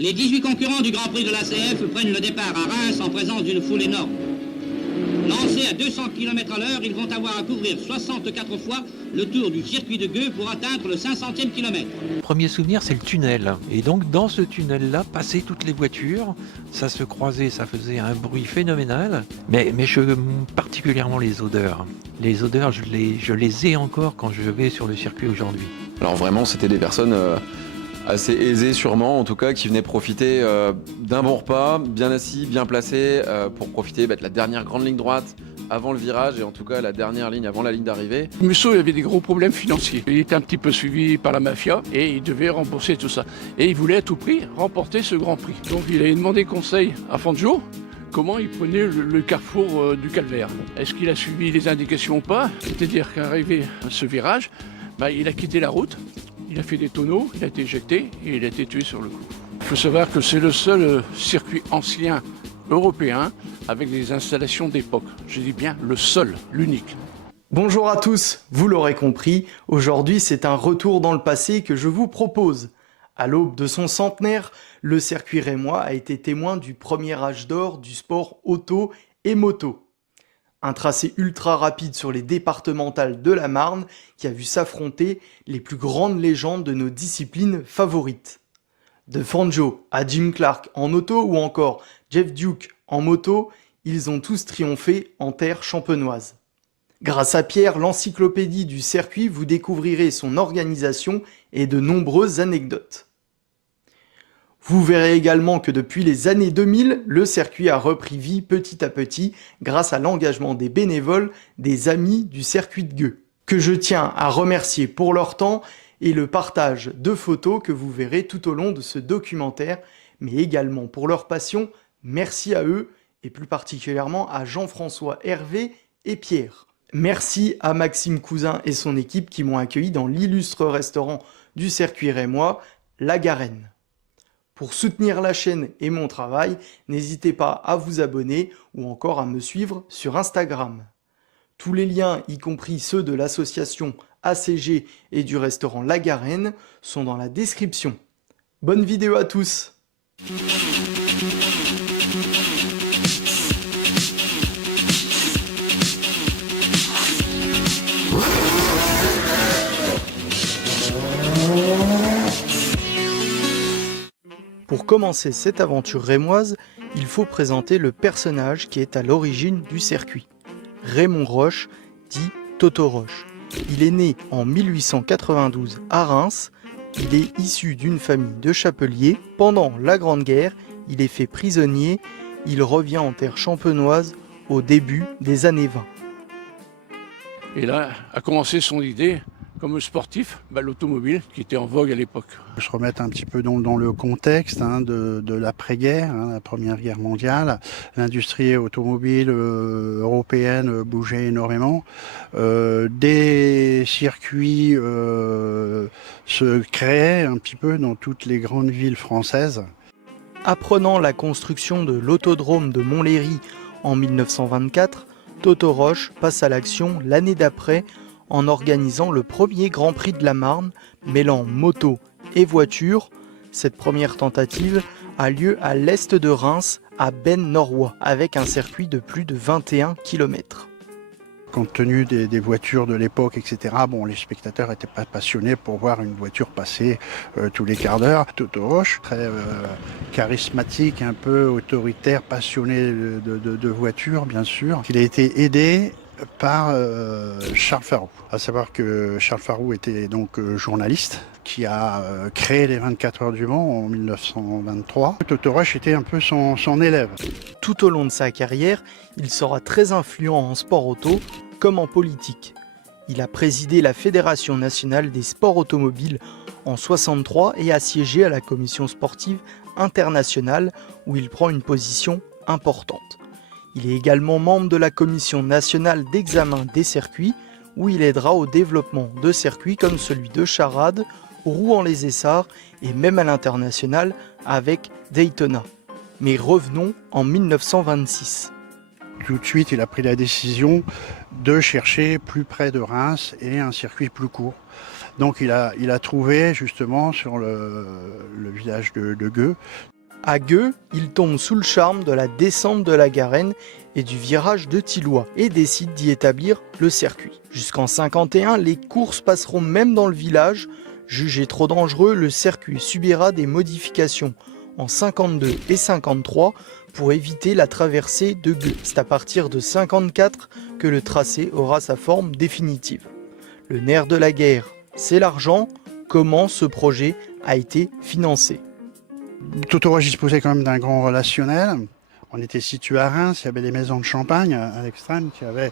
Les 18 concurrents du Grand Prix de l'ACF prennent le départ à Reims en présence d'une foule énorme. Lancés à 200 km à l'heure, ils vont avoir à couvrir 64 fois le tour du circuit de Gueux pour atteindre le 500e kilomètre. Premier souvenir, c'est le tunnel. Et donc, dans ce tunnel-là, passaient toutes les voitures. Ça se croisait, ça faisait un bruit phénoménal. Mais particulièrement les odeurs. Les odeurs, je les ai encore quand je vais sur le circuit aujourd'hui. Alors vraiment, c'était des personnes assez aisées sûrement, en tout cas, qui venaient profiter d'un bon repas, bien assis, bien placés, pour profiter de la dernière grande ligne droite avant le virage et en tout cas la dernière ligne avant la ligne d'arrivée. Musso avait des gros problèmes financiers. Il était un petit peu suivi par la mafia et il devait rembourser tout ça. Et il voulait à tout prix remporter ce Grand Prix. Donc il a demandé conseil à Fangio. Comment il prenait le carrefour du Calvaire. Est-ce qu'il a suivi les indications ou pas? C'est-à-dire qu'arrivé à ce virage, il a quitté la route, il a fait des tonneaux, il a été éjecté et il a été tué sur le coup. Il faut savoir que c'est le seul circuit ancien européen avec des installations d'époque. Je dis bien le seul, l'unique. Bonjour à tous, vous l'aurez compris, aujourd'hui c'est un retour dans le passé que je vous propose. À l'aube de son centenaire, le circuit rémois a été témoin du premier âge d'or du sport auto et moto. Un tracé ultra rapide sur les départementales de la Marne qui a vu s'affronter les plus grandes légendes de nos disciplines favorites. De Fangio à Jim Clark en auto ou encore Jeff Duke en moto, ils ont tous triomphé en terre champenoise. Grâce à Pierre, l'encyclopédie du circuit, vous découvrirez son organisation et de nombreuses anecdotes. Vous verrez également que depuis les années 2000, le circuit a repris vie petit à petit grâce à l'engagement des bénévoles, des amis du circuit de Gueux, que je tiens à remercier pour leur temps et le partage de photos que vous verrez tout au long de ce documentaire, mais également pour leur passion. Merci à eux et plus particulièrement à Jean-François, Hervé et Pierre. Merci à Maxime Cousin et son équipe qui m'ont accueilli dans l'illustre restaurant du circuit rémois, La Garenne. Pour soutenir la chaîne et mon travail, n'hésitez pas à vous abonner ou encore à me suivre sur Instagram. Tous les liens, y compris ceux de l'association ACG et du restaurant La Garenne, sont dans la description. Bonne vidéo à tous! Pour commencer cette aventure rémoise, il faut présenter le personnage qui est à l'origine du circuit. Raymond Roche, dit Toto Roche. Il est né en 1892 à Reims. Il est issu d'une famille de chapeliers. Pendant la Grande Guerre, il est fait prisonnier. Il revient en terre champenoise au début des années 20. Et là a commencé son idée comme sportif, l'automobile qui était en vogue à l'époque. Je remets un petit peu dans le contexte de l'après-guerre, la Première Guerre mondiale. L'industrie automobile européenne bougeait énormément. Des circuits se créaient un petit peu dans toutes les grandes villes françaises. Apprenant la construction de l'autodrome de Montlhéry en 1924, Toto Roche passe à l'action l'année d'après en organisant le premier Grand Prix de la Marne, mêlant moto et voiture. Cette première tentative a lieu à l'est de Reims, à Ben-Norrois, avec un circuit de plus de 21 km. Compte tenu des voitures de l'époque, etc., les spectateurs n'étaient pas passionnés pour voir une voiture passer tous les quarts d'heure. Toto Roche, très charismatique, un peu autoritaire, passionné de voitures, bien sûr. Il a été aidé par Charles Farroux. À savoir que Charles Farroux était donc journaliste qui a créé les 24 heures du Mans en 1923. Toto Roche était un peu son élève. Tout au long de sa carrière, il sera très influent en sport auto comme en politique. Il a présidé la Fédération nationale des sports automobiles en 1963 et a siégé à la commission sportive internationale où il prend une position importante. Il est également membre de la Commission nationale d'examen des circuits, où il aidera au développement de circuits comme celui de Charade, Rouen-les-Essarts et même à l'international avec Daytona. Mais revenons en 1926. Tout de suite, il a pris la décision de chercher plus près de Reims et un circuit plus court. Donc il a trouvé justement sur le village de Gueux. À Gueux, il tombe sous le charme de la descente de la Garenne et du virage de Tilloy et décide d'y établir le circuit. Jusqu'en 51, les courses passeront même dans le village. Jugé trop dangereux, le circuit subira des modifications en 52 et 53 pour éviter la traversée de Gueux. C'est à partir de 54 que le tracé aura sa forme définitive. Le nerf de la guerre, c'est l'argent. Comment ce projet a été financé? Totoroche disposait quand même d'un grand relationnel. On était situé à Reims, il y avait les maisons de champagne à l'extrême qui avaient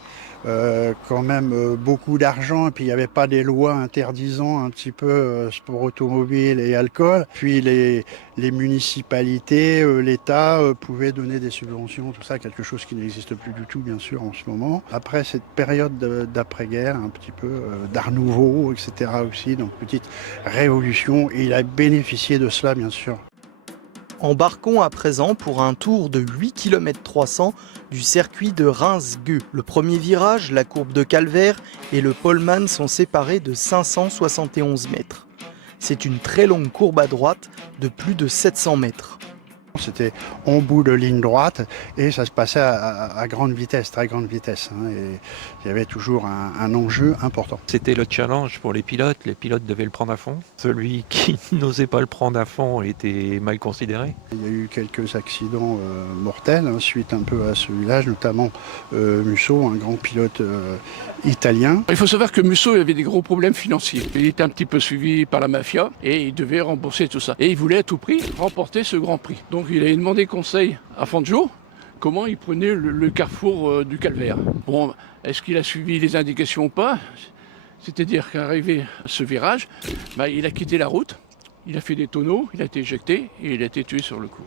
quand même beaucoup d'argent, et puis il n'y avait pas des lois interdisant un petit peu sport automobile et alcool. Puis les municipalités, l'État pouvaient donner des subventions, tout ça, quelque chose qui n'existe plus du tout bien sûr en ce moment. Après cette période d'après-guerre, un petit peu d'art nouveau, etc. aussi, donc petite révolution, et il a bénéficié de cela bien sûr. Embarquons à présent pour un tour de 8 km 300 du circuit de Reims-Gueux. Le premier virage, la courbe de Calvaire et le poleman sont séparés de 571 mètres. C'est une très longue courbe à droite de plus de 700 mètres. C'était en bout de ligne droite et ça se passait à grande vitesse, très grande vitesse. Et il y avait toujours un enjeu important. C'était le challenge pour les pilotes devaient le prendre à fond. Celui qui n'osait pas le prendre à fond était mal considéré. Il y a eu quelques accidents mortels suite un peu à ce village, notamment Musso, un grand pilote italien. Il faut savoir que Musso avait des gros problèmes financiers. Il était un petit peu suivi par la mafia et il devait rembourser tout ça. Et il voulait à tout prix remporter ce Grand Prix. Donc il a demandé conseil à Fangio comment il prenait le carrefour du Calvaire. Bon, est-ce qu'il a suivi les indications ou pas? C'est-à-dire qu'arrivé à ce virage, il a quitté la route, il a fait des tonneaux, il a été éjecté et il a été tué sur le coup.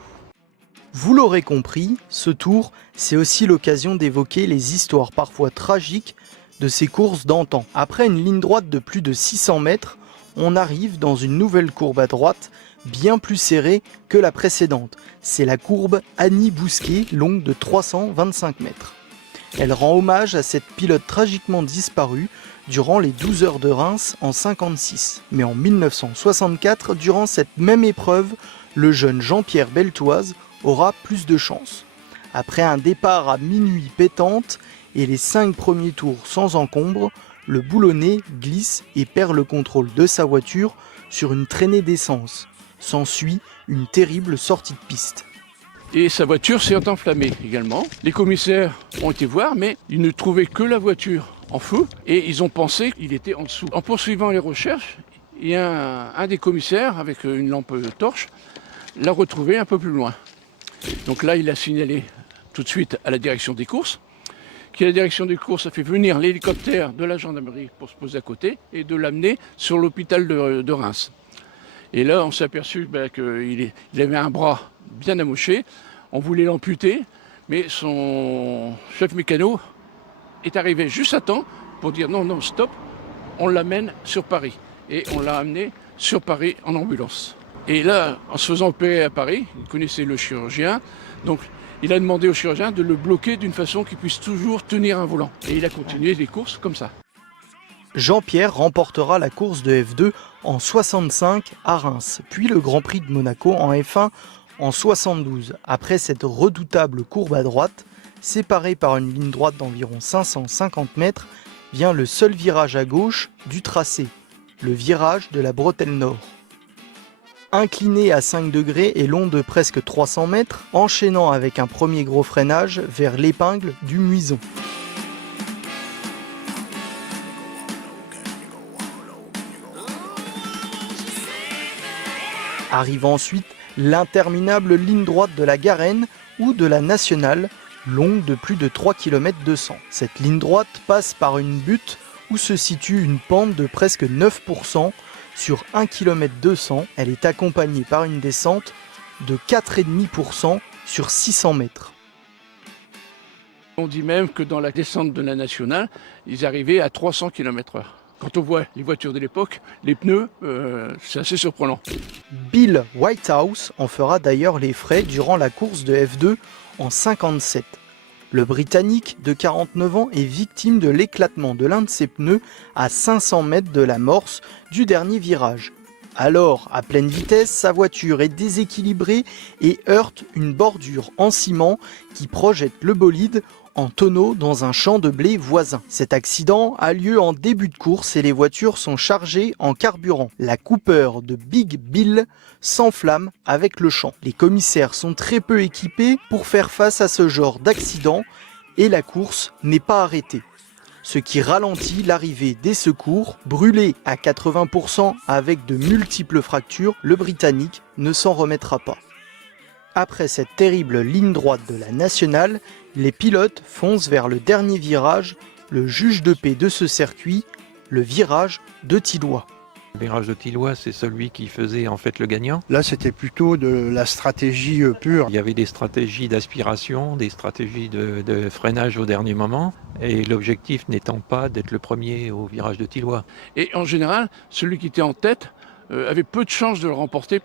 Vous l'aurez compris, ce tour, c'est aussi l'occasion d'évoquer les histoires parfois tragiques de ces courses d'antan. Après une ligne droite de plus de 600 mètres, on arrive dans une nouvelle courbe à droite, bien plus serrée que la précédente. C'est la courbe Annie Bousquet, longue de 325 mètres. Elle rend hommage à cette pilote tragiquement disparue durant les 12 heures de Reims en 1956. Mais en 1964, durant cette même épreuve, le jeune Jean-Pierre Beltoise aura plus de chance. Après un départ à minuit pétante et les 5 premiers tours sans encombre, le boulonnet glisse et perd le contrôle de sa voiture sur une traînée d'essence. S'ensuit une terrible sortie de piste. Et sa voiture s'est enflammée également. Les commissaires ont été voir, mais ils ne trouvaient que la voiture en feu et ils ont pensé qu'il était en dessous. En poursuivant les recherches, il y a un des commissaires, avec une lampe torche, l'a retrouvé un peu plus loin. Donc là, il a signalé tout de suite à la direction des courses, la direction des courses a fait venir l'hélicoptère de la gendarmerie pour se poser à côté et de l'amener sur l'hôpital de Reims. Et là, on s'est aperçu qu'il avait un bras bien amoché. On voulait l'amputer, mais son chef mécano est arrivé juste à temps pour dire non, stop, on l'amène sur Paris. Et on l'a amené sur Paris en ambulance. Et là, en se faisant opérer à Paris, il connaissait le chirurgien, donc il a demandé au chirurgien de le bloquer d'une façon qu'il puisse toujours tenir un volant. Et il a continué les courses comme ça. Jean-Pierre remportera la course de F2 en 65 à Reims, puis le Grand Prix de Monaco en F1 en 72. Après cette redoutable courbe à droite, séparée par une ligne droite d'environ 550 mètres, vient le seul virage à gauche du tracé, le virage de la bretelle nord. Incliné à 5 degrés et long de presque 300 mètres, enchaînant avec un premier gros freinage vers l'épingle du Muison. Arrive ensuite l'interminable ligne droite de la Garenne ou de la Nationale, longue de plus de 3 km 200. Cette ligne droite passe par une butte où se situe une pente de presque 9%. Sur 1 km 200, elle est accompagnée par une descente de 4,5% sur 600 mètres. On dit même que dans la descente de la Nationale, ils arrivaient à 300 km/h. Quand on voit les voitures de l'époque, les pneus, c'est assez surprenant. Bill Whitehouse en fera d'ailleurs les frais durant la course de F2 en 57. Le Britannique, de 49 ans, est victime de l'éclatement de l'un de ses pneus à 500 mètres de l'amorce du dernier virage. Alors, à pleine vitesse, sa voiture est déséquilibrée et heurte une bordure en ciment qui projette le bolide en tonneau dans un champ de blé voisin. Cet accident a lieu en début de course et les voitures sont chargées en carburant. La Cooper de Big Bill s'enflamme avec le champ. Les commissaires sont très peu équipés pour faire face à ce genre d'accident et la course n'est pas arrêtée. Ce qui ralentit l'arrivée des secours. Brûlé à 80% avec de multiples fractures, le Britannique ne s'en remettra pas. Après cette terrible ligne droite de la nationale, les pilotes foncent vers le dernier virage, le juge de paix de ce circuit, le virage de Thilloy. Le virage de Thilloy, c'est celui qui faisait en fait le gagnant. Là, c'était plutôt de la stratégie pure. Il y avait des stratégies d'aspiration, des stratégies de freinage au dernier moment, et l'objectif n'étant pas d'être le premier au virage de Thilloy. Et en général, celui qui était en tête avait peu de chances de le remporter.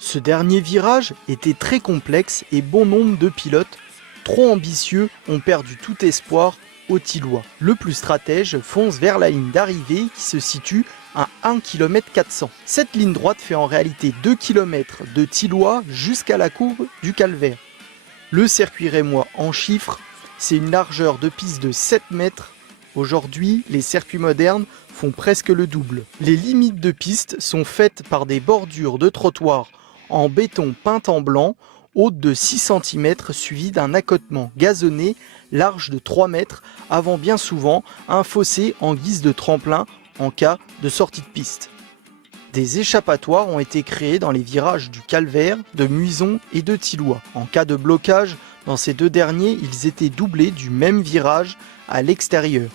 Ce dernier virage était très complexe et bon nombre de pilotes, trop ambitieux, ont perdu tout espoir au Thilloy. Le plus stratège fonce vers la ligne d'arrivée qui se situe à 1 km 400. Cette ligne droite fait en réalité 2 km de Thilloy jusqu'à la courbe du Calvaire. Le circuit rémois en chiffres, c'est une largeur de piste de 7 mètres. Aujourd'hui, les circuits modernes font presque le double. Les limites de piste sont faites par des bordures de trottoir en béton peint en blanc, haute de 6 cm, suivi d'un accotement gazonné large de 3 mètres, avant bien souvent un fossé en guise de tremplin en cas de sortie de piste. Des échappatoires ont été créés dans les virages du Calvaire, de Muison et de Thilloy. En cas de blocage, dans ces deux derniers, ils étaient doublés du même virage à l'extérieur.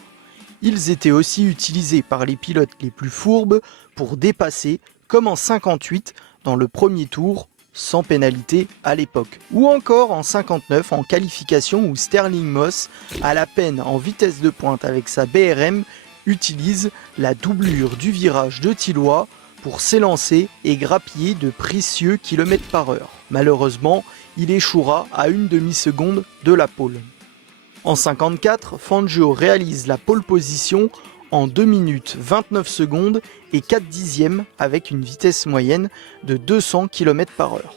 Ils étaient aussi utilisés par les pilotes les plus fourbes pour dépasser, comme en 58 dans le premier tour, sans pénalité à l'époque. Ou encore en 59 en qualification où Sterling Moss, à la peine en vitesse de pointe avec sa BRM, utilise la doublure du virage de Thilloy pour s'élancer et grappiller de précieux kilomètres par heure. Malheureusement, il échouera à une demi-seconde de la pole. En 54, Fangio réalise la pole position en 2 minutes 29 secondes et 4 dixièmes avec une vitesse moyenne de 200 km par heure.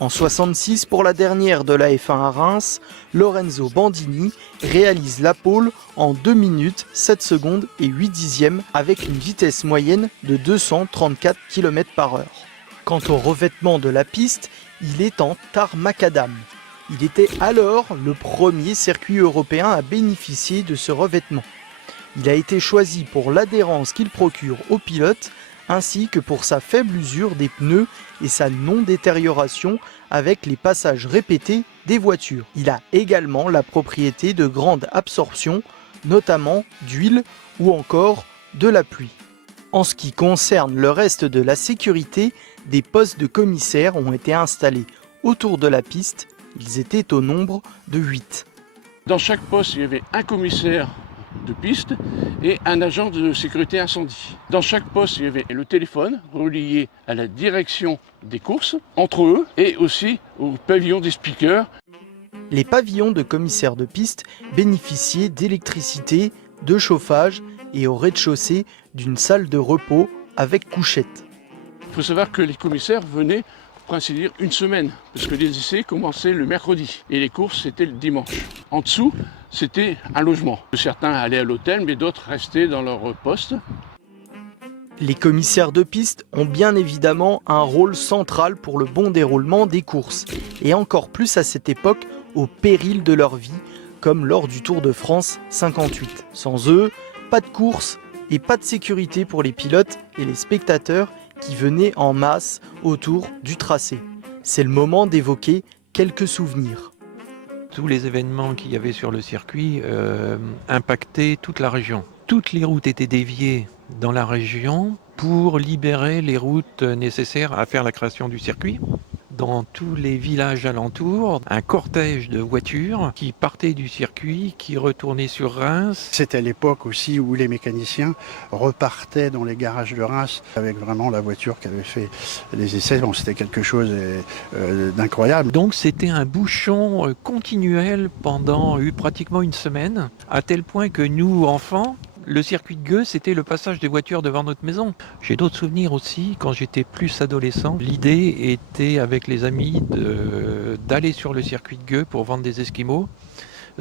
En 66, pour la dernière de la F1 à Reims, Lorenzo Bandini réalise la pole en 2 minutes 7 secondes et 8 dixièmes avec une vitesse moyenne de 234 km par heure. Quant au revêtement de la piste, il est en tarmacadam. Il était alors le premier circuit européen à bénéficier de ce revêtement. Il a été choisi pour l'adhérence qu'il procure aux pilotes, ainsi que pour sa faible usure des pneus et sa non-détérioration avec les passages répétés des voitures. Il a également la propriété de grande absorption, notamment d'huile ou encore de la pluie. En ce qui concerne le reste de la sécurité, des postes de commissaires ont été installés autour de la piste. Ils étaient au nombre de 8. Dans chaque poste, il y avait un commissaire de piste et un agent de sécurité incendie. Dans chaque poste, il y avait le téléphone relié à la direction des courses, entre eux, et aussi au pavillon des speakers. Les pavillons de commissaires de piste bénéficiaient d'électricité, de chauffage et au rez-de-chaussée d'une salle de repos avec couchette. Il faut savoir que les commissaires venaient pour ainsi dire une semaine, parce que les essais commençaient le mercredi et les courses c'était le dimanche. En dessous, c'était un logement. Certains allaient à l'hôtel, mais d'autres restaient dans leur poste. Les commissaires de piste ont bien évidemment un rôle central pour le bon déroulement des courses, et encore plus à cette époque au péril de leur vie, comme lors du Tour de France 58. Sans eux, pas de course et pas de sécurité pour les pilotes et les spectateurs qui venaient en masse autour du tracé. C'est le moment d'évoquer quelques souvenirs. Tous les événements qu'il y avait sur le circuit impactaient toute la région. Toutes les routes étaient déviées dans la région pour libérer les routes nécessaires à faire la création du circuit. dans tous les villages alentours un cortège de voitures qui partaient du circuit, qui retournaient sur Reims. C'était l'époque aussi où les mécaniciens repartaient dans les garages de Reims avec vraiment la voiture qui avait fait les essais. Bon, c'était quelque chose d'incroyable. Donc c'était un bouchon continuel pendant pratiquement une semaine, à tel point que nous, enfants, le circuit de Gueux, c'était le passage des voitures devant notre maison. J'ai d'autres souvenirs aussi, quand j'étais plus adolescent. L'idée était, avec les amis, d'aller sur le circuit de Gueux pour vendre des esquimaux,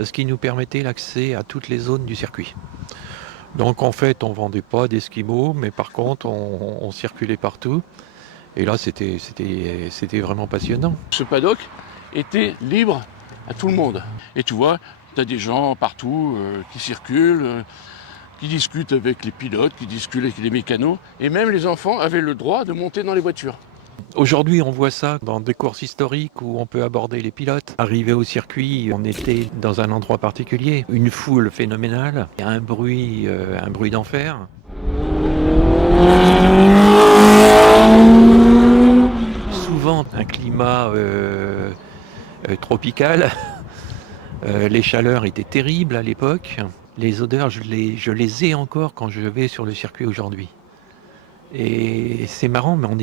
ce qui nous permettait l'accès à toutes les zones du circuit. Donc en fait, on ne vendait pas d'esquimaux, mais par contre, on circulait partout. Et là, c'était vraiment passionnant. Ce paddock était libre à tout le monde. Et tu vois, tu as des gens partout qui circulent, qui discutent avec les pilotes, qui discutent avec les mécanos. Et même les enfants avaient le droit de monter dans les voitures. Aujourd'hui, on voit ça dans des courses historiques où on peut aborder les pilotes. Arrivé au circuit, on était dans un endroit particulier, une foule phénoménale, un bruit d'enfer. Souvent un climat tropical. Les chaleurs étaient terribles à l'époque. Les odeurs, je les ai encore quand je vais sur le circuit aujourd'hui. Et c'est marrant, mais on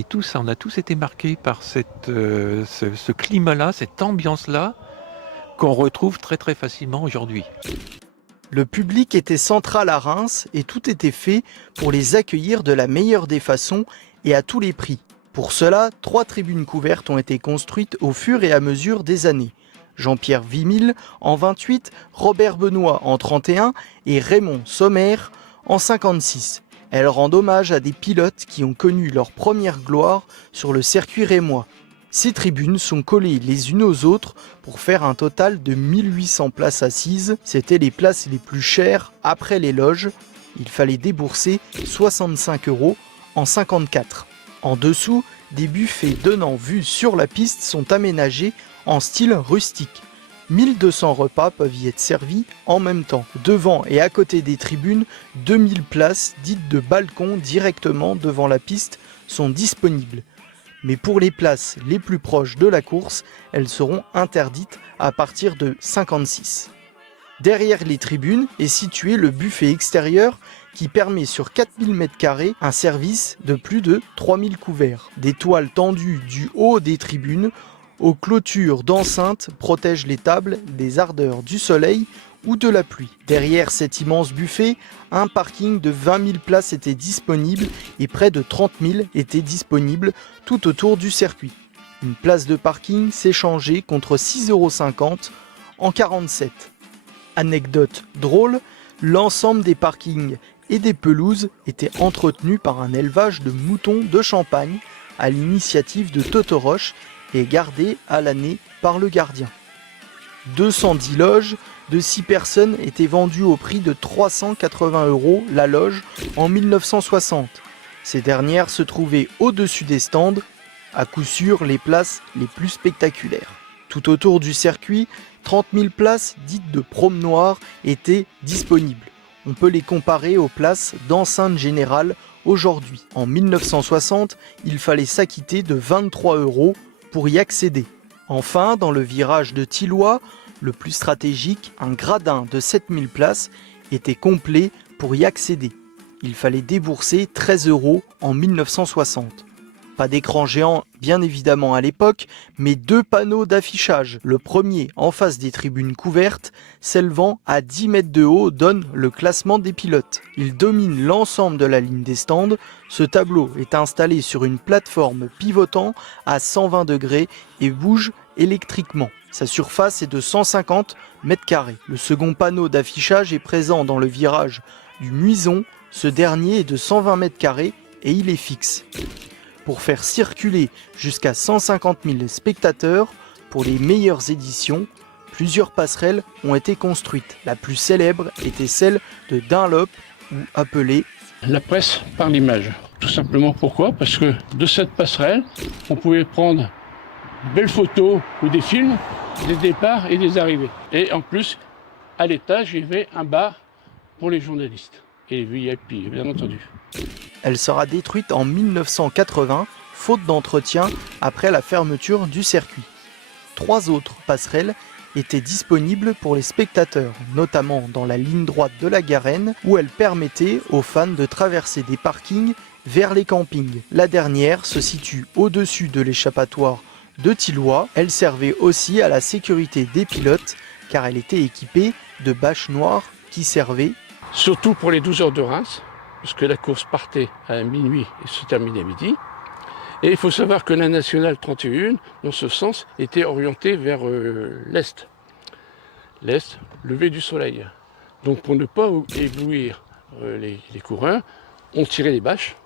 a tous été marqués par ce climat-là, cette ambiance-là, qu'on retrouve très très facilement aujourd'hui. Le public était central à Reims et tout était fait pour les accueillir de la meilleure des façons et à tous les prix. Pour cela, 3 tribunes couvertes ont été construites au fur et à mesure des années. Jean-Pierre Vimille en 28, Robert Benoît en 31 et Raymond Sommer en 56. Elles rendent hommage à des pilotes qui ont connu leur première gloire sur le circuit rémois. Ces tribunes sont collées les unes aux autres pour faire un total de 1800 places assises. C'étaient les places les plus chères après les loges. Il fallait débourser 65 € en 54. En dessous, des buffets donnant vue sur la piste sont aménagés en style rustique. 1200 repas peuvent y être servis en même temps. Devant et à côté des tribunes, 2000 places dites de balcon directement devant la piste sont disponibles. Mais pour les places les plus proches de la course, elles seront interdites à partir de 56. Derrière les tribunes est situé le buffet extérieur qui permet sur 4000 m² un service de plus de 3000 couverts. Des toiles tendues du haut des tribunes aux clôtures d'enceinte protègent les tables des ardeurs du soleil ou de la pluie. Derrière cet immense buffet, un parking de 20 000 places était disponible et près de 30 000 étaient disponibles tout autour du circuit. Une place de parking s'échangeait contre 6,50 € en 47. Anecdote drôle, l'ensemble des parkings et des pelouses étaient entretenus par un élevage de moutons de Champagne à l'initiative de Totoroche et gardés à l'année par le gardien. 210 loges de 6 personnes étaient vendues au prix de 380 € la loge en 1960. Ces dernières se trouvaient au-dessus des stands, à coup sûr les places les plus spectaculaires. Tout autour du circuit, 30 000 places dites de promenoirs étaient disponibles. On peut les comparer aux places d'enceinte générale aujourd'hui. En 1960, il fallait s'acquitter de 23 € pour y accéder. Enfin, dans le virage de Thilloy, le plus stratégique, un gradin de 7000 places était complet pour y accéder. Il fallait débourser 13 € en 1960. Pas d'écran géant bien évidemment à l'époque, mais 2 panneaux d'affichage. Le premier en face des tribunes couvertes, s'élevant à 10 mètres de haut, donne le classement des pilotes. Il domine l'ensemble de la ligne des stands. Ce tableau est installé sur une plateforme pivotant à 120 degrés et bouge électriquement. Sa surface est de 150 m². Le second panneau d'affichage est présent dans le virage du Muison. Ce dernier est de 120 m² et il est fixe. Pour faire circuler jusqu'à 150 000 spectateurs pour les meilleures éditions, plusieurs passerelles ont été construites. La plus célèbre était celle de Dunlop, ou appelée La presse par l'image. Tout simplement pourquoi ? Parce que de cette passerelle, on pouvait prendre de belles photos ou des films, des départs et des arrivées. Et en plus, à l'étage, il y avait un bar pour les journalistes et les VIP, bien entendu. Elle sera détruite en 1980, faute d'entretien après la fermeture du circuit. 3 autres passerelles étaient disponibles pour les spectateurs, notamment dans la ligne droite de la Garenne, où elles permettaient aux fans de traverser des parkings vers les campings. La dernière se situe au-dessus de l'échappatoire de Thilloy. Elle servait aussi à la sécurité des pilotes, car elle était équipée de bâches noires qui servaient Surtout pour les 12 heures de Reims, puisque la course partait à minuit et se terminait à midi. Et il faut savoir que la Nationale 31, dans ce sens, était orientée vers l'Est. L'Est, lever du soleil. Donc pour ne pas éblouir les coureurs, on tirait les bâches.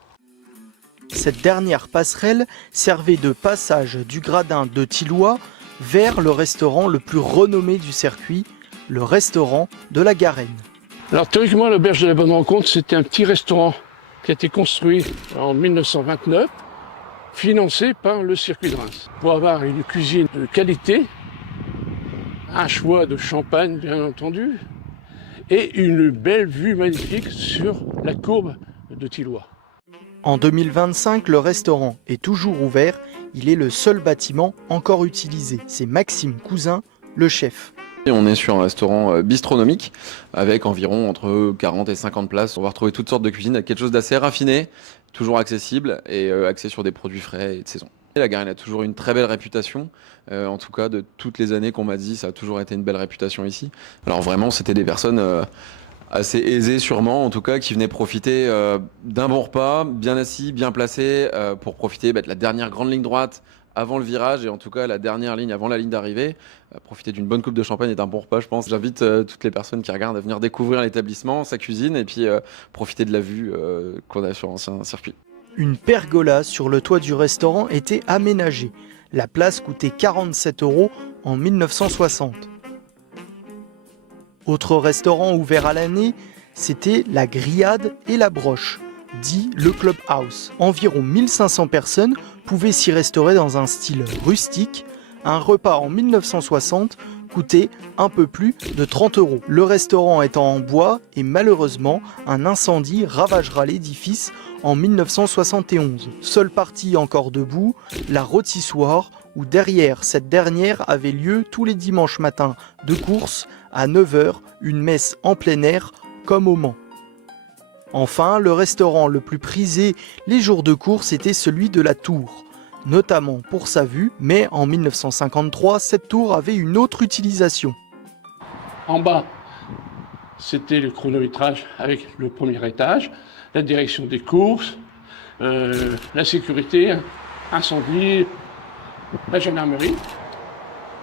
Cette dernière passerelle servait de passage du gradin de Thilloy vers le restaurant le plus renommé du circuit, le restaurant de la Garenne. Alors théoriquement, l'auberge de la Bonne Rencontre, c'était un petit restaurant qui a été construit en 1929, financé par le circuit de Reims. Pour avoir une cuisine de qualité, un choix de champagne bien entendu, et une belle vue magnifique sur la courbe de Thilloy. En 2025, le restaurant est toujours ouvert. Il est le seul bâtiment encore utilisé. C'est Maxime Cousin, le chef. Et on est sur un restaurant bistronomique avec environ entre 40 et 50 places. On va retrouver toutes sortes de cuisines avec quelque chose d'assez raffiné, toujours accessible et axé sur des produits frais et de saison. Et la Garenne a toujours une très belle réputation. En tout cas, de toutes les années qu'on m'a dit, ça a toujours été une belle réputation ici. Alors vraiment, c'était des personnes assez aisées sûrement, en tout cas, qui venaient profiter d'un bon repas, bien assis, bien placé, pour profiter de la dernière grande ligne droite avant le virage et en tout cas la dernière ligne avant la ligne d'arrivée, profiter d'une bonne coupe de champagne et d'un bon repas, je pense. J'invite toutes les personnes qui regardent à venir découvrir l'établissement, sa cuisine et puis profiter de la vue qu'on a sur l'ancien circuit. Une pergola sur le toit du restaurant était aménagée. La place coûtait 47 € en 1960. Autre restaurant ouvert à l'année, c'était la Grillade et la Broche, dit le Clubhouse. Environ 1500 personnes pouvaient s'y restaurer dans un style rustique. Un repas en 1960 coûtait un peu plus de 30 €. Le restaurant étant en bois et malheureusement, un incendie ravagera l'édifice en 1971. Seule partie encore debout, la rôtissoire, où derrière cette dernière avait lieu tous les dimanches matins de course à 9 h, une messe en plein air comme au Mans. Enfin, le restaurant le plus prisé les jours de course était celui de la Tour, notamment pour sa vue, mais en 1953, cette tour avait une autre utilisation. En bas, c'était le chronométrage avec le premier étage, la direction des courses, la sécurité, incendie, la gendarmerie.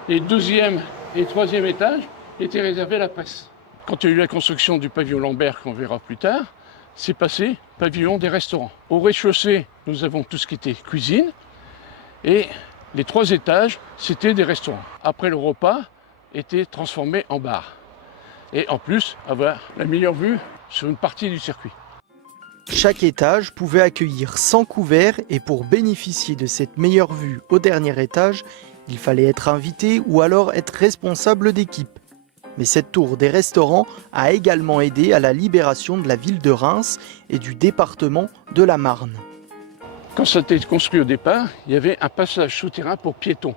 Les deuxième et troisième étages étaient réservés à la presse. Quand il y a eu la construction du pavillon Lambert, qu'on verra plus tard, c'est passé pavillon des restaurants. Au rez-de-chaussée, nous avons tout ce qui était cuisine. Et les 3 étages, c'était des restaurants. Après, le repas était transformé en bar. Et en plus, avoir la meilleure vue sur une partie du circuit. Chaque étage pouvait accueillir 100 couverts et pour bénéficier de cette meilleure vue au dernier étage, il fallait être invité ou alors être responsable d'équipe. Mais cette tour des restaurants a également aidé à la libération de la ville de Reims et du département de la Marne. Quand ça a été construit au départ, il y avait un passage souterrain pour piétons,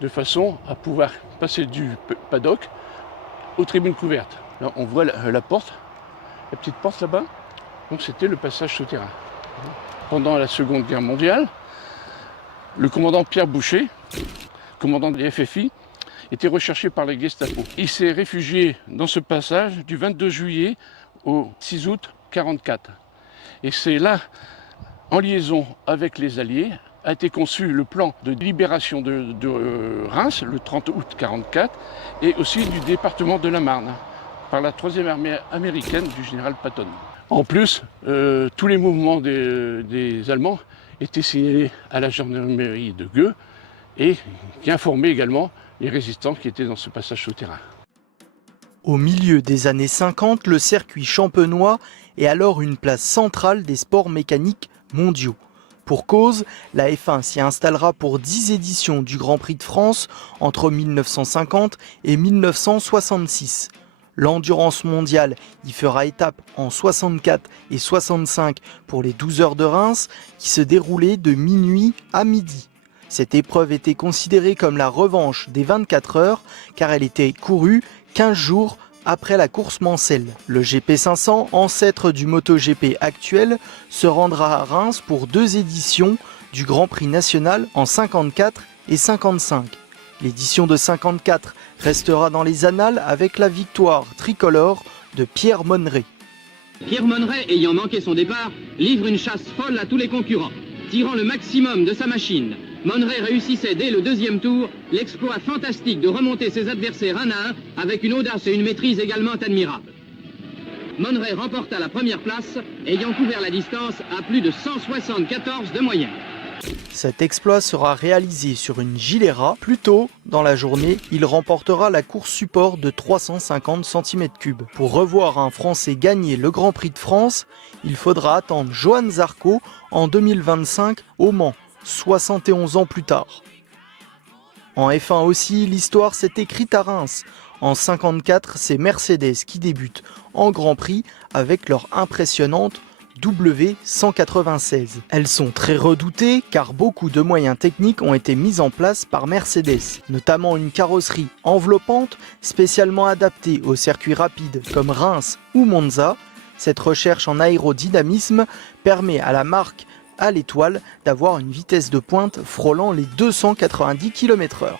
de façon à pouvoir passer du paddock aux tribunes couvertes. Là, on voit la porte, la petite porte là-bas. Donc c'était le passage souterrain. Pendant la Seconde Guerre mondiale, le commandant Pierre Boucher, commandant des FFI, était recherché par la Gestapo. Il s'est réfugié dans ce passage du 22 juillet au 6 août 1944. Et c'est là, en liaison avec les Alliés, a été conçu le plan de libération de Reims, le 30 août 1944, et aussi du département de la Marne, par la 3e armée américaine du général Patton. En plus, tous les mouvements des Allemands étaient signalés à la gendarmerie de Gueux et qui informaient également les résistants qui étaient dans ce passage souterrain. Au milieu des années 50, le circuit champenois est alors une place centrale des sports mécaniques mondiaux. Pour cause, la F1 s'y installera pour 10 éditions du Grand Prix de France entre 1950 et 1966. L'Endurance mondiale y fera étape en 64 et 65 pour les 12 heures de Reims qui se déroulaient de minuit à midi. Cette épreuve était considérée comme la revanche des 24 heures car elle était courue 15 jours après la course Mansell. Le GP500, ancêtre du MotoGP actuel, se rendra à Reims pour 2 éditions du Grand Prix national en 54 et 55. L'édition de 54 restera dans les annales avec la victoire tricolore de Pierre Monneret. Pierre Monneret, ayant manqué son départ, livre une chasse folle à tous les concurrents. Tirant le maximum de sa machine, Monneret réussissait dès le deuxième tour l'exploit fantastique de remonter ses adversaires un à un avec une audace et une maîtrise également admirables. Monneret remporta la première place, ayant couvert la distance à plus de 174 de moyenne. Cet exploit sera réalisé sur une Gilera. Plus tôt dans la journée, il remportera la course support de 350 cm3. Pour revoir un Français gagner le Grand Prix de France, il faudra attendre Johan Zarco en 2025 au Mans, 71 ans plus tard. En F1 aussi, l'histoire s'est écrite à Reims. En 54, c'est Mercedes qui débute en Grand Prix avec leur impressionnante W196. Elles sont très redoutées car beaucoup de moyens techniques ont été mis en place par Mercedes, notamment une carrosserie enveloppante spécialement adaptée aux circuits rapides comme Reims ou Monza. Cette recherche en aérodynamisme permet à la marque à l'étoile d'avoir une vitesse de pointe frôlant les 290 km/h.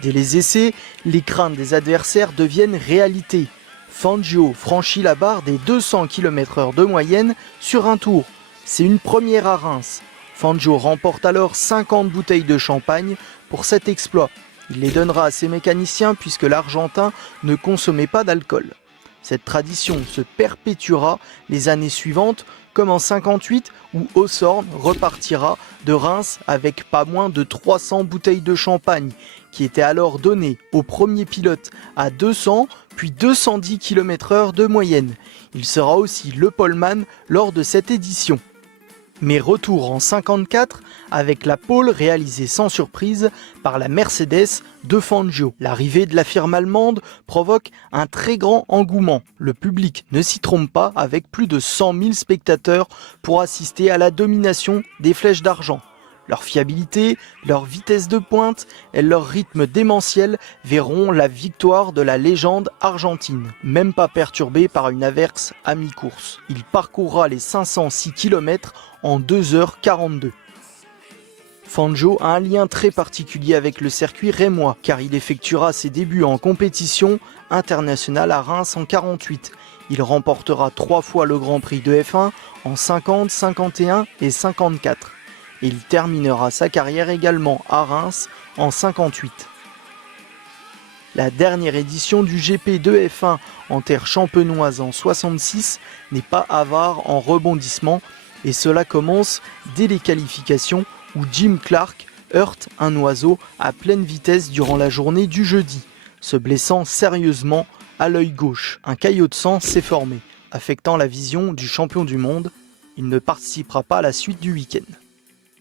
Dès les essais, les craintes des adversaires deviennent réalité. Fangio franchit la barre des 200 km/h de moyenne sur un tour. C'est une première à Reims. Fangio remporte alors 50 bouteilles de champagne pour cet exploit. Il les donnera à ses mécaniciens puisque l'Argentin ne consommait pas d'alcool. Cette tradition se perpétuera les années suivantes, comme en 58 où Ossorn repartira de Reims avec pas moins de 300 bouteilles de champagne qui étaient alors données au premier pilote à 200 puis 210 km/h de moyenne. Il sera aussi le poleman lors de cette édition. Mais retour en 54 avec la pole réalisée sans surprise par la Mercedes de Fangio. L'arrivée de la firme allemande provoque un très grand engouement. Le public ne s'y trompe pas avec plus de 100 000 spectateurs pour assister à la domination des flèches d'argent. Leur fiabilité, leur vitesse de pointe et leur rythme démentiel verront la victoire de la légende argentine, même pas perturbée par une averse à mi-course. Il parcourra les 506 km en 2h42. Fangio a un lien très particulier avec le circuit rémois, car il effectuera ses débuts en compétition internationale à Reims en 48. Il remportera 3 fois le Grand Prix de F1 en 50, 51 et 54. Et il terminera sa carrière également à Reims en 58. La dernière édition du GP de F1 en terre champenoise en 66 n'est pas avare en rebondissements et cela commence dès les qualifications où Jim Clark heurte un oiseau à pleine vitesse durant la journée du jeudi, se blessant sérieusement à l'œil gauche. Un caillot de sang s'est formé, affectant la vision du champion du monde. Il ne participera pas à la suite du week-end.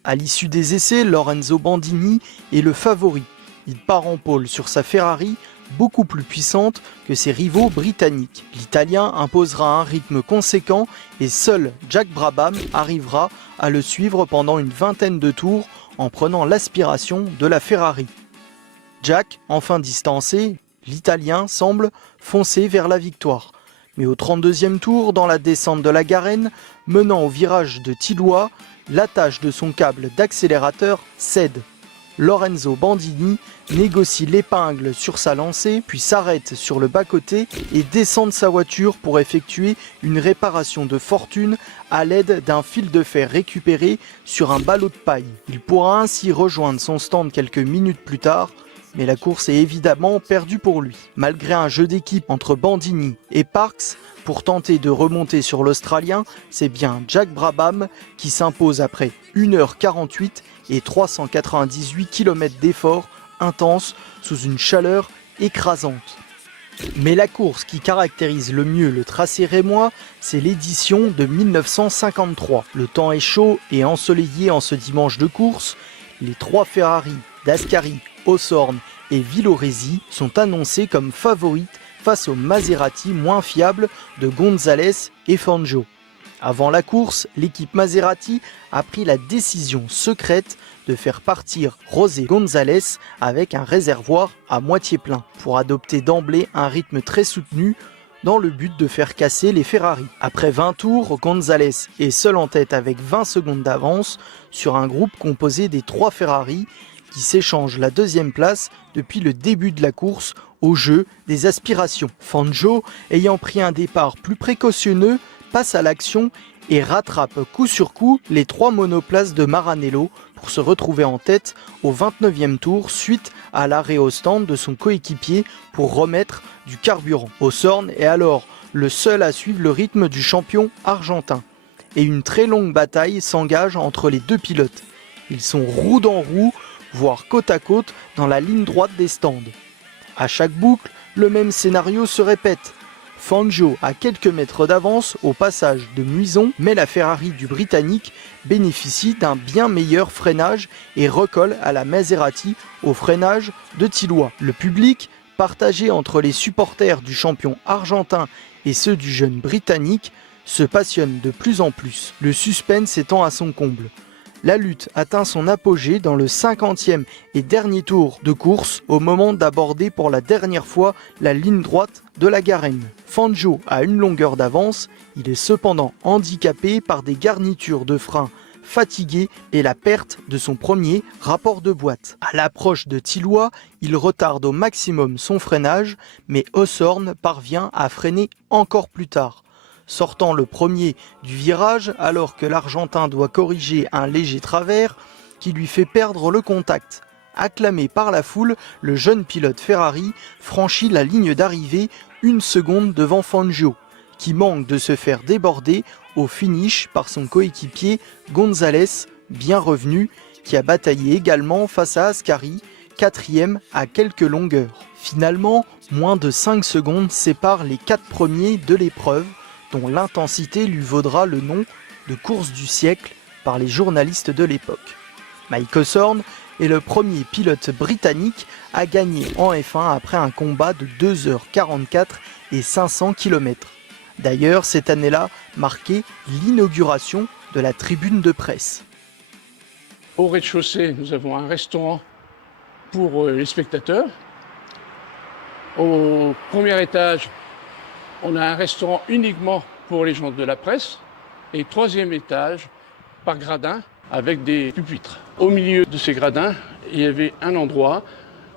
À l'issue des essais, Lorenzo Bandini est le favori. Il part en pole sur sa Ferrari, beaucoup plus puissante que ses rivaux britanniques. L'Italien imposera un rythme conséquent et seul Jack Brabham arrivera à le suivre pendant une vingtaine de tours en prenant l'aspiration de la Ferrari. Jack, enfin distancé, l'Italien semble foncer vers la victoire. Mais au 32e tour, dans la descente de la Garenne, menant au virage de Tilloy, l'attache de son câble d'accélérateur cède. Lorenzo Bandini négocie l'épingle sur sa lancée, puis s'arrête sur le bas-côté et descend de sa voiture pour effectuer une réparation de fortune à l'aide d'un fil de fer récupéré sur un ballot de paille. Il pourra ainsi rejoindre son stand quelques minutes plus tard, mais la course est évidemment perdue pour lui. Malgré un jeu d'équipe entre Bandini et Parks, pour tenter de remonter sur l'Australien, c'est bien Jack Brabham qui s'impose après 1h48 et 398 km d'efforts intenses sous une chaleur écrasante. Mais la course qui caractérise le mieux le tracé rémois, c'est l'édition de 1953. Le temps est chaud et ensoleillé en ce dimanche de course. Les 3 Ferrari d'Ascari, Ossorn et Villoresi sont annoncés comme favorites face au Maserati moins fiable de González et Fangio. Avant la course, l'équipe Maserati a pris la décision secrète de faire partir José González avec un réservoir à moitié plein pour adopter d'emblée un rythme très soutenu dans le but de faire casser les Ferrari. Après 20 tours, González est seul en tête avec 20 secondes d'avance sur un groupe composé des 3 Ferrari qui s'échangent la deuxième place depuis le début de la course au jeu des aspirations. Fangio, ayant pris un départ plus précautionneux, passe à l'action et rattrape coup sur coup les 3 monoplaces de Maranello pour se retrouver en tête au 29e tour suite à l'arrêt au stand de son coéquipier pour remettre du carburant. Osorn est alors le seul à suivre le rythme du champion argentin et une très longue bataille s'engage entre les deux pilotes. Ils sont roue dans roue, voire côte à côte dans la ligne droite des stands. À chaque boucle, le même scénario se répète. Fangio a quelques mètres d'avance au passage de Muison, mais la Ferrari du Britannique bénéficie d'un bien meilleur freinage et recolle à la Maserati au freinage de Tilloy. Le public, partagé entre les supporters du champion argentin et ceux du jeune Britannique, se passionne de plus en plus. Le suspense étant à son comble. La lutte atteint son apogée dans le 50e et dernier tour de course au moment d'aborder pour la dernière fois la ligne droite de la Garenne. Fangio a une longueur d'avance, il est cependant handicapé par des garnitures de frein fatiguées et la perte de son premier rapport de boîte. À l'approche de Tilloy, il retarde au maximum son freinage, mais Osorn parvient à freiner encore plus tard. Sortant le premier du virage alors que l'Argentin doit corriger un léger travers qui lui fait perdre le contact. Acclamé par la foule, le jeune pilote Ferrari franchit la ligne d'arrivée 1 seconde devant Fangio, qui manque de se faire déborder au finish par son coéquipier González, bien revenu, qui a bataillé également face à Ascari, 4e à quelques longueurs. Finalement, moins de 5 secondes séparent les 4 premiers de l'épreuve, dont l'intensité lui vaudra le nom de course du siècle par les journalistes de l'époque. Mike Osorn est le premier pilote britannique à gagner en F1 après un combat de 2h44 et 500 km. D'ailleurs, cette année-là marquait l'inauguration de la tribune de presse. Au rez-de-chaussée, nous avons un restaurant pour les spectateurs. Au premier étage, on a un restaurant uniquement pour les gens de la presse. Et 3e étage, par gradin, avec des pupitres. Au milieu de ces gradins, il y avait un endroit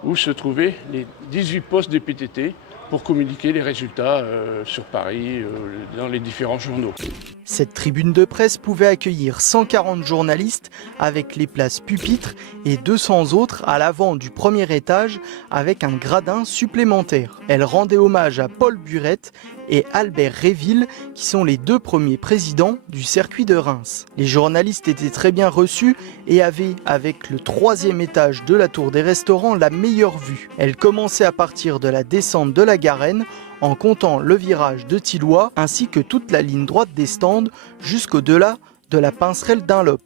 où se trouvaient les 18 postes des PTT pour communiquer les résultats sur Paris, dans les différents journaux. Cette tribune de presse pouvait accueillir 140 journalistes avec les places pupitres et 200 autres à l'avant du premier étage avec un gradin supplémentaire. Elle rendait hommage à Paul Burette et Albert Réville qui sont les 2 premiers présidents du circuit de Reims. Les journalistes étaient très bien reçus et avaient, avec le 3e étage de la tour des restaurants, la meilleure vue. Elle commençait à partir de la descente de la Garenne en comptant le virage de Tilloy ainsi que toute la ligne droite des stands jusqu'au-delà de la passerelle Dunlop.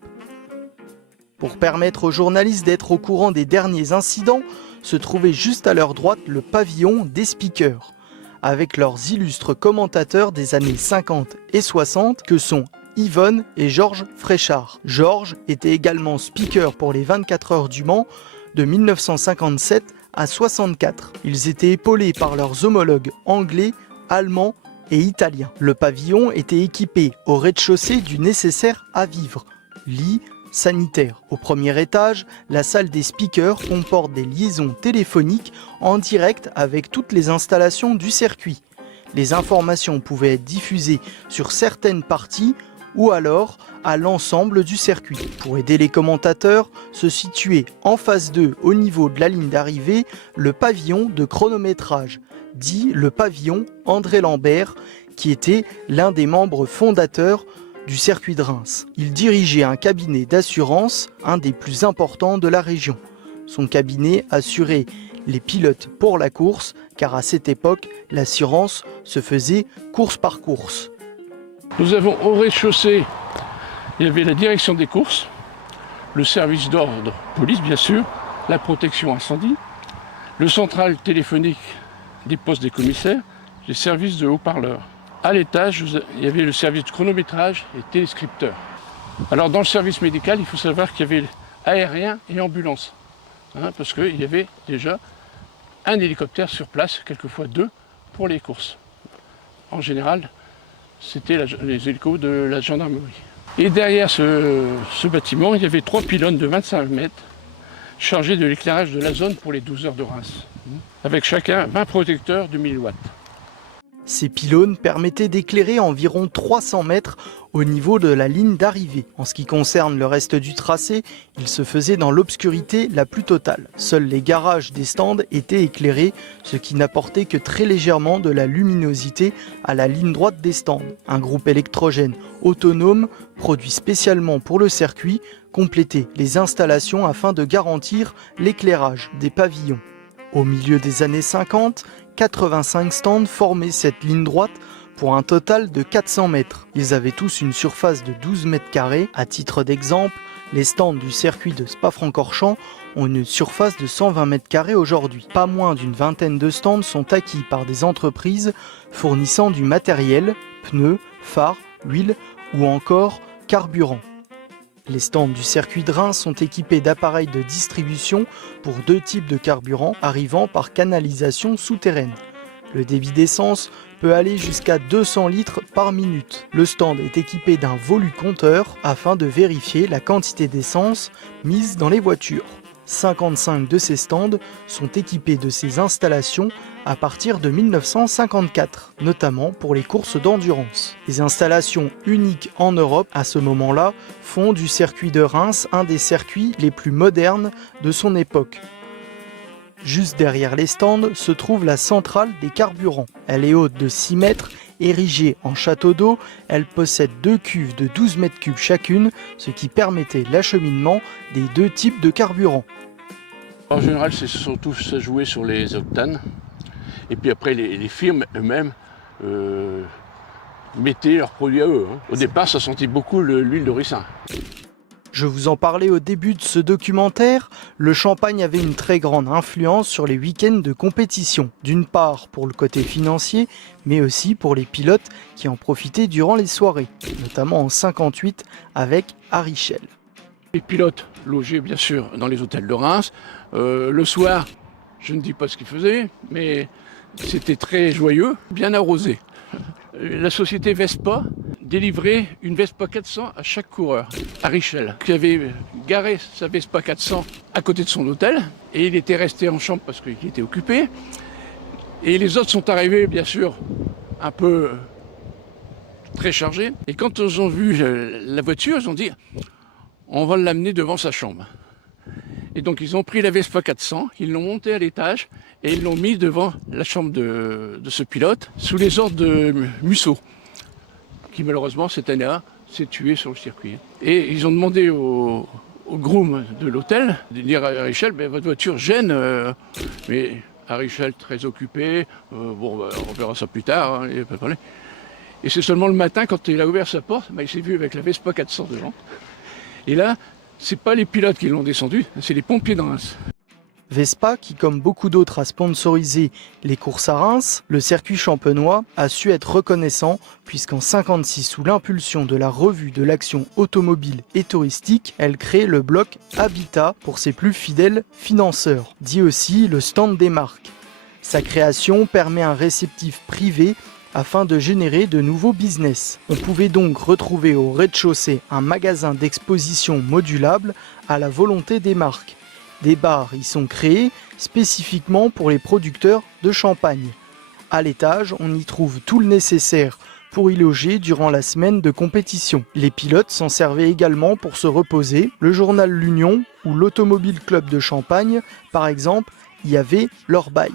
Pour permettre aux journalistes d'être au courant des derniers incidents, se trouvait juste à leur droite le pavillon des speakers, avec leurs illustres commentateurs des années 50 et 60 que sont Yvonne et Georges Fréchard. Georges était également speaker pour les 24 heures du Mans de 1957 à 64. Ils étaient épaulés par leurs homologues anglais, allemands et italiens. Le pavillon était équipé au rez-de-chaussée du nécessaire à vivre, lit, sanitaire. Au premier étage, la salle des speakers comporte des liaisons téléphoniques en direct avec toutes les installations du circuit. Les informations pouvaient être diffusées sur certaines parties ou alors à l'ensemble du circuit. Pour aider les commentateurs, se situait en phase 2 au niveau de la ligne d'arrivée le pavillon de chronométrage, dit le pavillon André Lambert, qui était l'un des membres fondateurs du circuit de Reims. Il dirigeait un cabinet d'assurance, un des plus importants de la région. Son cabinet assurait les pilotes pour la course, car à cette époque, l'assurance se faisait course par course. Nous avons au rez-de-chaussée, il y avait la direction des courses, le service d'ordre, police bien sûr, la protection incendie, le central téléphonique des postes des commissaires, les services de haut-parleurs. À l'étage, il y avait le service de chronométrage et téléscripteur. Alors dans le service médical, il faut savoir qu'il y avait aérien et ambulance. Parce qu'il y avait déjà un hélicoptère sur place, quelquefois 2, pour les courses. En général, c'était les hélicos de la gendarmerie. Et derrière ce bâtiment, il y avait 3 pylônes de 25 mètres chargés de l'éclairage de la zone pour les 12 heures de Reims, avec chacun 20 projecteurs de 1000 watts. Ces pylônes permettaient d'éclairer environ 300 mètres au niveau de la ligne d'arrivée. En ce qui concerne le reste du tracé, il se faisait dans l'obscurité la plus totale. Seuls les garages des stands étaient éclairés, ce qui n'apportait que très légèrement de la luminosité à la ligne droite des stands. Un groupe électrogène autonome, produit spécialement pour le circuit, complétait les installations afin de garantir l'éclairage des pavillons. Au milieu des années 50, 85 stands formaient cette ligne droite pour un total de 400 mètres. Ils avaient tous une surface de 12 mètres carrés. À titre d'exemple, les stands du circuit de Spa-Francorchamps ont une surface de 120 mètres carrés aujourd'hui. Pas moins d'une vingtaine de stands sont acquis par des entreprises fournissant du matériel, pneus, phares, huile ou encore carburant. Les stands du circuit de Reims sont équipés d'appareils de distribution pour 2 types de carburant arrivant par canalisation souterraine. Le débit d'essence peut aller jusqu'à 200 litres par minute. Le stand est équipé d'un volucompteur afin de vérifier la quantité d'essence mise dans les voitures. 55 de ces stands sont équipés de ces installations à partir de 1954, notamment pour les courses d'endurance. Les installations uniques en Europe à ce moment-là font du circuit de Reims un des circuits les plus modernes de son époque. Juste derrière les stands se trouve la centrale des carburants. Elle est haute de 6 mètres, érigée en château d'eau, elle possède 2 cuves de 12 mètres cubes chacune, ce qui permettait l'acheminement des 2 types de carburants. En général, c'est surtout ça jouait sur les octanes. Et puis après, les firmes eux-mêmes mettaient leurs produits à eux. Au départ, ça sentait beaucoup l'huile de ricin. Je vous en parlais au début de ce documentaire, le champagne avait une très grande influence sur les week-ends de compétition. D'une part pour le côté financier, mais aussi pour les pilotes qui en profitaient durant les soirées, notamment en 58 avec Arichel. Les pilotes logeaient bien sûr dans les hôtels de Reims. Le soir, je ne dis pas ce qu'ils faisaient, mais c'était très joyeux, bien arrosé. La société Vespa délivrait une Vespa 400 à chaque coureur. Arichel, qui avait garé sa Vespa 400 à côté de son hôtel, et il était resté en chambre parce qu'il était occupé. Et les autres sont arrivés, bien sûr, un peu très chargés. Et quand ils ont vu la voiture, ils ont dit « on va l'amener devant sa chambre ». Et donc ils ont pris la Vespa 400, ils l'ont montée à l'étage et ils l'ont mis devant la chambre de ce pilote, sous les ordres de Musso, qui malheureusement cette année-là s'est tué sur le circuit. Et ils ont demandé au groom de l'hôtel de dire à Arichel, votre voiture gêne, mais Arichel très occupé, on verra ça plus tard, il n'y a pas de problème. Et c'est seulement le matin, quand il a ouvert sa porte, il s'est vu avec la Vespa 400 devant. Et là, c'est pas les pilotes qui l'ont descendu, c'est les pompiers de Reims. Vespa, qui comme beaucoup d'autres a sponsorisé les courses à Reims, le circuit champenois a su être reconnaissant puisqu'en 1956, sous l'impulsion de la revue de l'action automobile et touristique, elle crée le bloc Habitat pour ses plus fidèles financeurs, dit aussi le stand des marques. Sa création permet un réceptif privé afin de générer de nouveaux business. On pouvait donc retrouver au rez-de-chaussée un magasin d'exposition modulable à la volonté des marques. Des bars y sont créés spécifiquement pour les producteurs de champagne. À l'étage, on y trouve tout le nécessaire pour y loger durant la semaine de compétition. Les pilotes s'en servaient également pour se reposer. Le journal L'Union ou l'Automobile Club de Champagne, par exemple, y avait leur bail.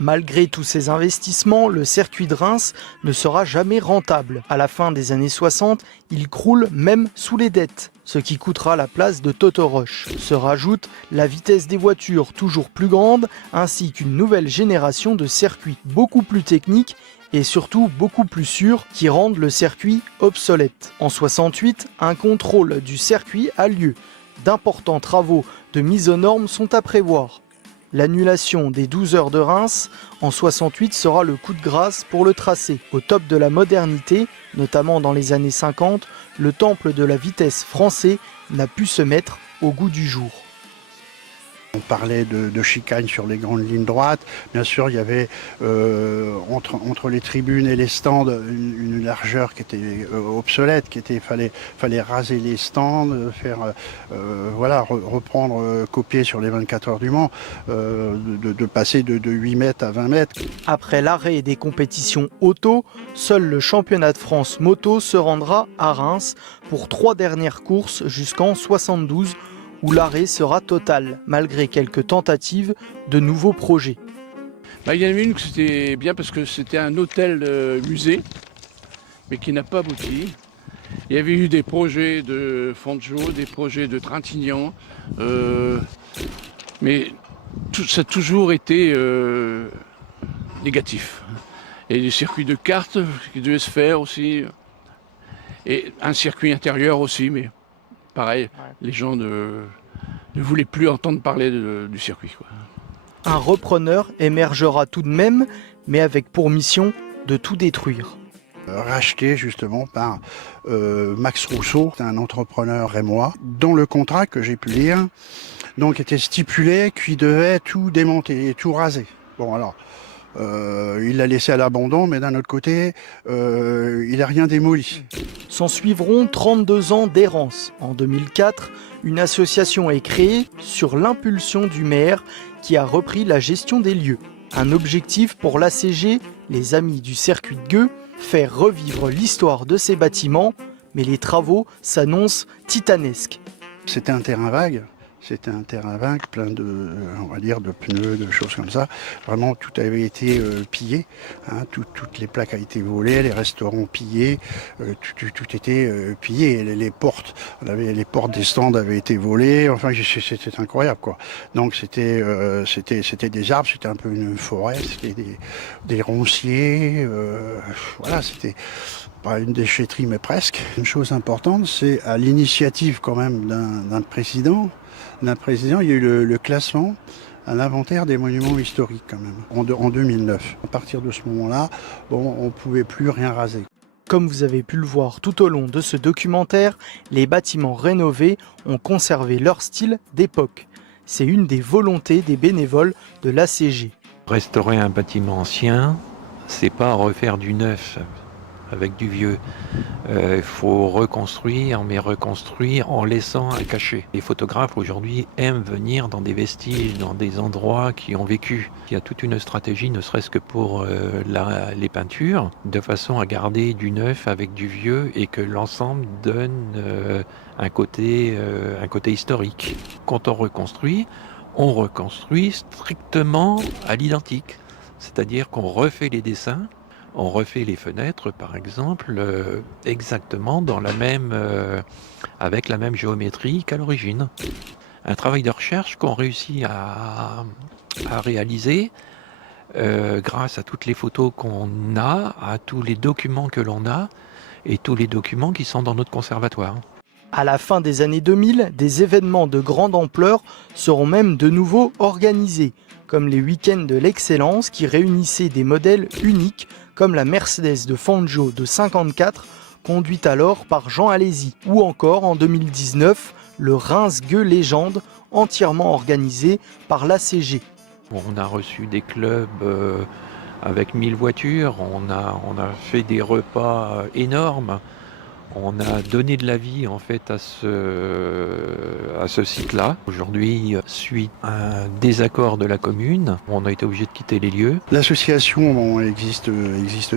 Malgré tous ces investissements, le circuit de Reims ne sera jamais rentable. À la fin des années 60, il croule même sous les dettes, ce qui coûtera la place de Totoroche. Se rajoute la vitesse des voitures toujours plus grande, ainsi qu'une nouvelle génération de circuits beaucoup plus techniques et surtout beaucoup plus sûrs qui rendent le circuit obsolète. En 68, un contrôle du circuit a lieu. D'importants travaux de mise aux normes sont à prévoir. L'annulation des 12 heures de Reims en 68 sera le coup de grâce pour le tracé. Au top de la modernité, notamment dans les années 50, le temple de la vitesse français n'a pu se mettre au goût du jour. On parlait de chicane sur les grandes lignes droites. Bien sûr, il y avait entre les tribunes et les stands une largeur qui était obsolète, fallait raser les stands, reprendre, copier sur les 24 heures du Mans, de passer de 8 mètres à 20 mètres. Après l'arrêt des compétitions auto, seul le championnat de France moto se rendra à Reims pour 3 dernières courses jusqu'en 72, où l'arrêt sera total, malgré quelques tentatives de nouveaux projets. Il y en a une que c'était bien parce que c'était un hôtel-musée, mais qui n'a pas abouti. Il y avait eu des projets de Fangio, des projets de Trintignant, mais ça a toujours été négatif. Et des circuits de cartes qui devaient se faire aussi, et un circuit intérieur aussi, mais pareil, les gens ne voulaient plus entendre parler du circuit, quoi. Un repreneur émergera tout de même, mais avec pour mission de tout détruire. Racheté justement par Max Rousseau, un entrepreneur rémois. Dans le contrat que j'ai pu lire, donc était stipulé qu'il devait tout démonter et tout raser. Bon alors, il l'a laissé à l'abandon, mais d'un autre côté, il n'a rien démoli. S'en suivront 32 ans d'errance. En 2004, une association est créée sur l'impulsion du maire qui a repris la gestion des lieux. Un objectif pour l'ACG, les Amis du Circuit de Gueux, faire revivre l'histoire de ces bâtiments, mais les travaux s'annoncent titanesques. C'était un terrain vague. C'était un terrain vague, plein de, on va dire, de pneus, de choses comme ça. Vraiment, tout avait été pillé. Hein, toutes les plaques avaient été volées, les restaurants pillés, tout était pillé. Les portes des stands avaient été volées. Enfin, c'était incroyable, quoi. Donc, c'était des arbres, c'était un peu une forêt, c'était des ronciers. Voilà, c'était pas une déchetterie, mais presque. Une chose importante, c'est à l'initiative quand même d'un président, il y a eu le classement à l'inventaire des monuments historiques quand même, en 2009. À partir de ce moment-là, on ne pouvait plus rien raser. Comme vous avez pu le voir tout au long de ce documentaire, les bâtiments rénovés ont conservé leur style d'époque. C'est une des volontés des bénévoles de l'ACG. Restaurer un bâtiment ancien, c'est pas refaire du neuf avec du vieux. Il faut reconstruire, mais reconstruire en laissant un cachet. Les photographes aujourd'hui aiment venir dans des vestiges, dans des endroits qui ont vécu. Il y a toute une stratégie, ne serait-ce que pour les peintures, de façon à garder du neuf avec du vieux et que l'ensemble donne un côté historique. Quand on reconstruit strictement à l'identique. C'est-à-dire qu'on refait les dessins, on refait les fenêtres, par exemple, exactement avec la même géométrie qu'à l'origine. Un travail de recherche qu'on réussit à réaliser grâce à toutes les photos qu'on a, à tous les documents que l'on a et tous les documents qui sont dans notre conservatoire. À la fin des années 2000, des événements de grande ampleur seront même de nouveau organisés, comme les week-ends de l'excellence qui réunissaient des modèles uniques comme la Mercedes de Fangio de 54, conduite alors par Jean Alési, ou encore en 2019, le Reims-Gueux Légende, entièrement organisé par l'ACG. On a reçu des clubs avec 1000 voitures, on a fait des repas énormes, on a donné de la vie en fait à ce site-là. Aujourd'hui, suite à un désaccord de la commune, on a été obligé de quitter les lieux. L'association existe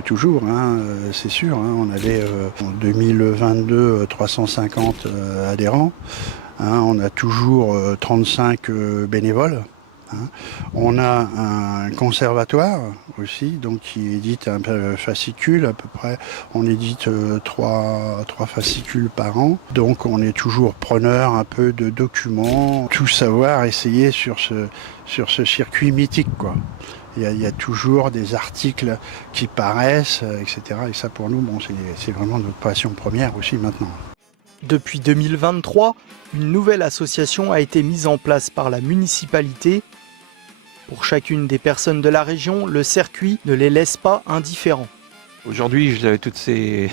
toujours, hein, c'est sûr. Hein, on avait en 2022 350 adhérents. Hein, on a toujours 35 bénévoles. Hein. On a un conservatoire aussi, donc qui édite un fascicule à peu près. On édite 3 fascicules par an. Donc on est toujours preneur un peu de documents, tout savoir, essayer sur ce circuit mythique, quoi. Il y a toujours des articles qui paraissent, etc. Et ça pour nous, c'est vraiment notre passion première aussi maintenant. Depuis 2023, une nouvelle association a été mise en place par la municipalité, Pour chacune des personnes de la région, le circuit ne les laisse pas indifférents. Aujourd'hui, toutes ces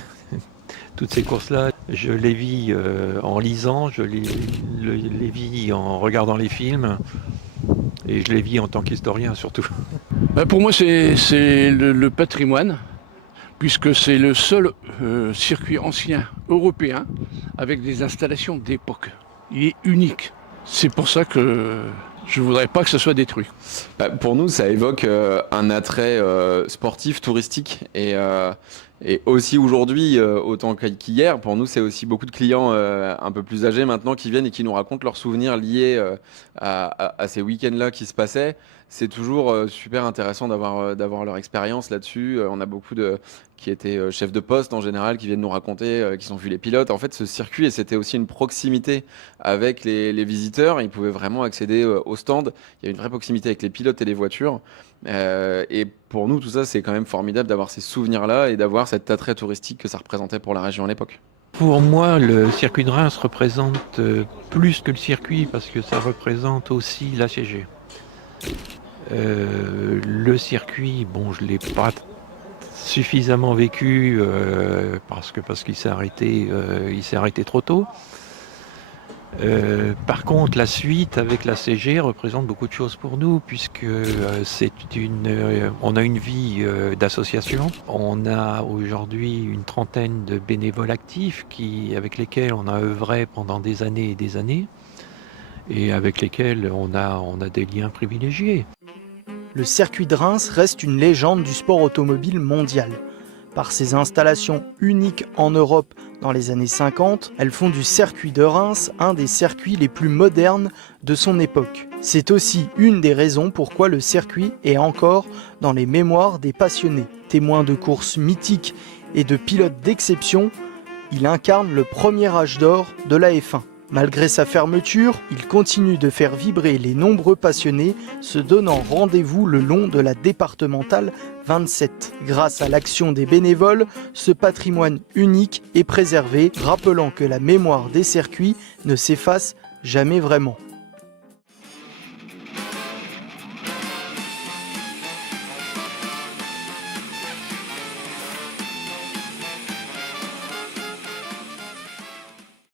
courses-là, je les vis en lisant, je les vis en regardant les films et je les vis en tant qu'historien surtout. Pour moi, c'est le patrimoine, puisque c'est le seul circuit ancien européen avec des installations d'époque. Il est unique. C'est pour ça que je ne voudrais pas que ce soit détruit. Pour nous, ça évoque un attrait sportif, touristique et aussi aujourd'hui, autant qu'hier, pour nous, c'est aussi beaucoup de clients un peu plus âgés maintenant qui viennent et qui nous racontent leurs souvenirs liés à ces week-ends-là qui se passaient. C'est toujours super intéressant d'avoir leur expérience là-dessus. On a beaucoup qui étaient chefs de poste en général, qui viennent nous raconter, qui ont vu les pilotes. En fait, ce circuit, c'était aussi une proximité avec les visiteurs. Ils pouvaient vraiment accéder au stand. Il y a une vraie proximité avec les pilotes et les voitures. Et pour nous, tout ça, c'est quand même formidable d'avoir ces souvenirs-là et d'avoir cet attrait touristique que ça représentait pour la région à l'époque. Pour moi, le circuit de Reims représente plus que le circuit parce que ça représente aussi l'ACG. Le circuit, bon, je ne l'ai pas suffisamment vécu parce qu'il s'est arrêté trop tôt. Par contre, la suite avec la CG représente beaucoup de choses pour nous puisque on a une vie d'association. On a aujourd'hui une trentaine de bénévoles actifs avec lesquels on a œuvré pendant des années et des années et avec lesquels on a des liens privilégiés. Le circuit de Reims reste une légende du sport automobile mondial. Par ses installations uniques en Europe dans les années 50, elles font du circuit de Reims un des circuits les plus modernes de son époque. C'est aussi une des raisons pourquoi le circuit est encore dans les mémoires des passionnés. Témoin de courses mythiques et de pilotes d'exception, il incarne le premier âge d'or de la F1. Malgré sa fermeture, il continue de faire vibrer les nombreux passionnés, se donnant rendez-vous le long de la départementale 27. Grâce à l'action des bénévoles, ce patrimoine unique est préservé, rappelant que la mémoire des circuits ne s'efface jamais vraiment.